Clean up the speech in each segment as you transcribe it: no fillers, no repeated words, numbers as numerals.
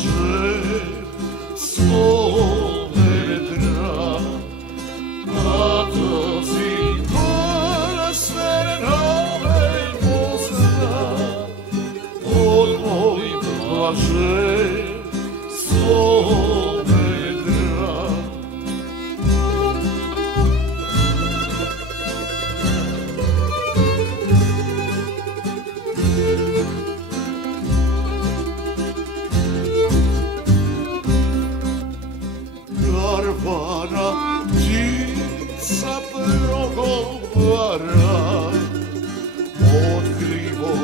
plaže svome vetra, a to si prstenove pozna od moj plaže svome vetra. Karvana ptica progovara, otkrivo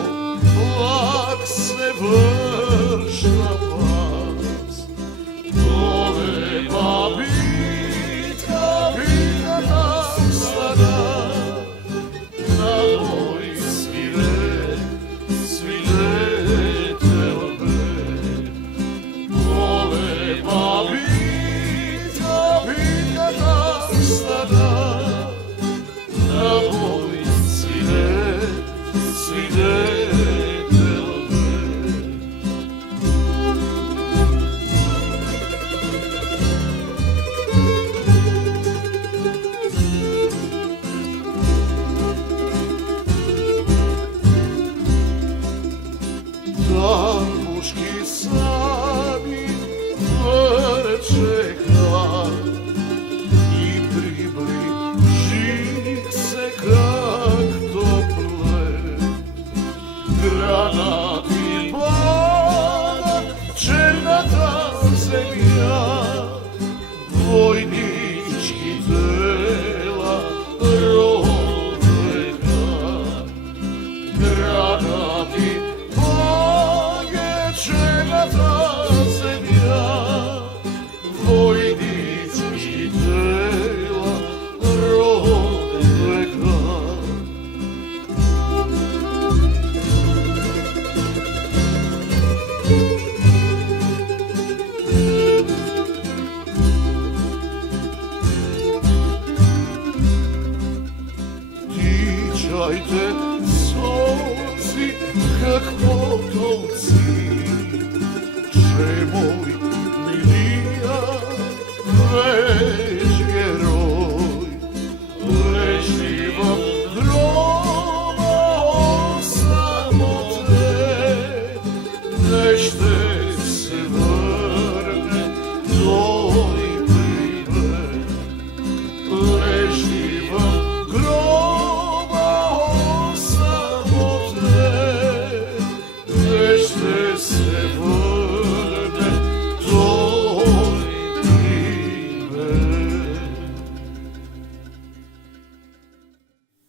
vlak se vršna pas. Dole babitka vikata sada, na moj svirete opet. Dole babitka vikata sada, na moj svirete opet. Darbuški sami čeka i približi se kak tople. Granati pada, černata zemlja, vojnički tela rodeka. Granati černata zemlja, vojnički tela rodeka.